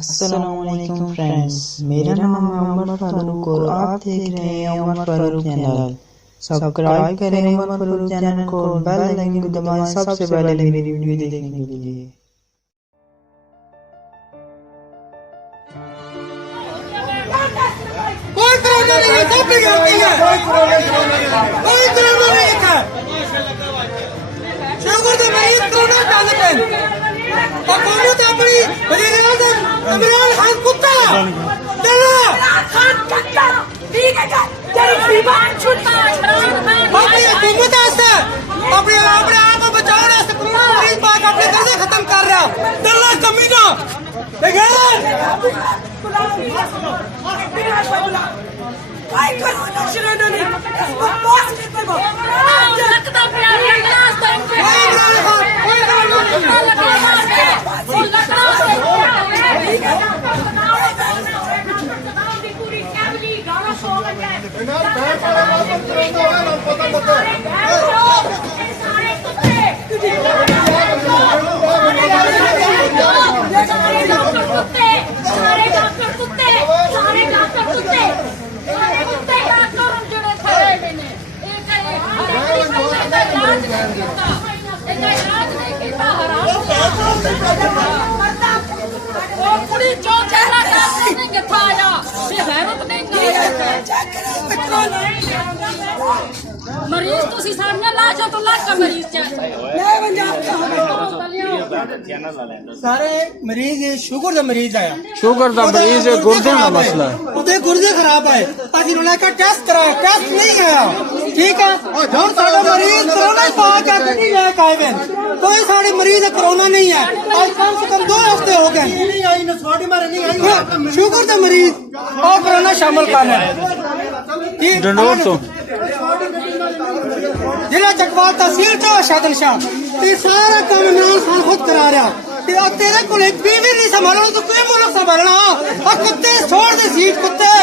अस्सलामुअलैकुम फ्रेंड्स, मेरा नाम है उमर फारूक और आप देख रहे हैं उमर फारूक चैनल। सब्सक्राइब करें उमर फारूक चैनल को और बेल आइकन को दबाएं सबसे पहले मेरी वीडियो देखने के लिए। कोई कोरोना नहीं है, सब बिगड़ती है, कोई कोरोना नहीं है। शुगर तो मरीज कोरोना डाले पे हुकूमत अपनी वज़ीर-ए-आज़म इमरान खान कुत्ता डरा खान कुत्ता ठीक है तेरी जीवान छुट्टा अपनी हुकूमत ऐसा अपने आप को बचाने से कोरोना मरीज बात अपने घर से खत्म कर रहा डरा कमीना कोई कोरोना शुरू नहीं बकवास करते हो लगता प्यार लगना पूरी फैमिली गाना सो गया सारे कुत्ते सारे डॉक्टर कुत्ते सारे डॉक्टर कुत्ते सारे कुत्ते डॉक्टर जुड़े खड़े ने एक इलाज नहीं किया हराम ਉਹ ਕੁੜੀ ਜੋ ਚਿਹਰਾ ਡਾਕਟਰ ਨੇ ਦਿਖਾਇਆ ਇਹ ਗੈਰਤ ਨਹੀਂ ਕਰਿਆ ਮਰੀਜ਼ ਤੁਸੀਂ ਸਾਹਮਣੇ ਲਾ ਜਾ ਤੋਂ ਲੱਗ ਮਰੀਜ਼ ਚ ਸਾਰੇ ਮਰੀਜ਼ ਸ਼ੂਗਰ ਦਾ ਮਰੀਜ਼ ਆਇਆ ਸ਼ੂਗਰ ਦਾ ਮਰੀਜ਼ ਗੁਰਦੇ ਦਾ ਮਸਲਾ ਹੈ ਉਹਦੇ ਗੁਰਦੇ ਖਰਾਬ ਆਏ ਅਸੀਂ ਉਹਨਾਂ ਦਾ ਟੈਸਟ ਕਰਾਇਆ ਟੈਸਟ ਨਹੀਂ ਗਿਆ ਠੀਕ ਹੈ ਹੁਣ ਸਾਡਾ ਮਰੀਜ਼ ਕੋਰੋਨਾ ਪਾ ਕੇ ਨਹੀਂ ਲੈ ਕੇ ਆਏ ਵੇ कोई सारे मरीज कोरोना नहीं है आज कम से कम 2 हफ्ते हो गए शुगर का मरीज और कोरोना शामिल करना डंडोर तो जिला चकवाल तहसील चो शादन शाह ते सारा काम इमरान खान खुद करा रहा तेरे को एक बीवी नहीं संभालना तो कोई मुल्क संभालना और कुत्ते छोड़ दे सीट कुत्ते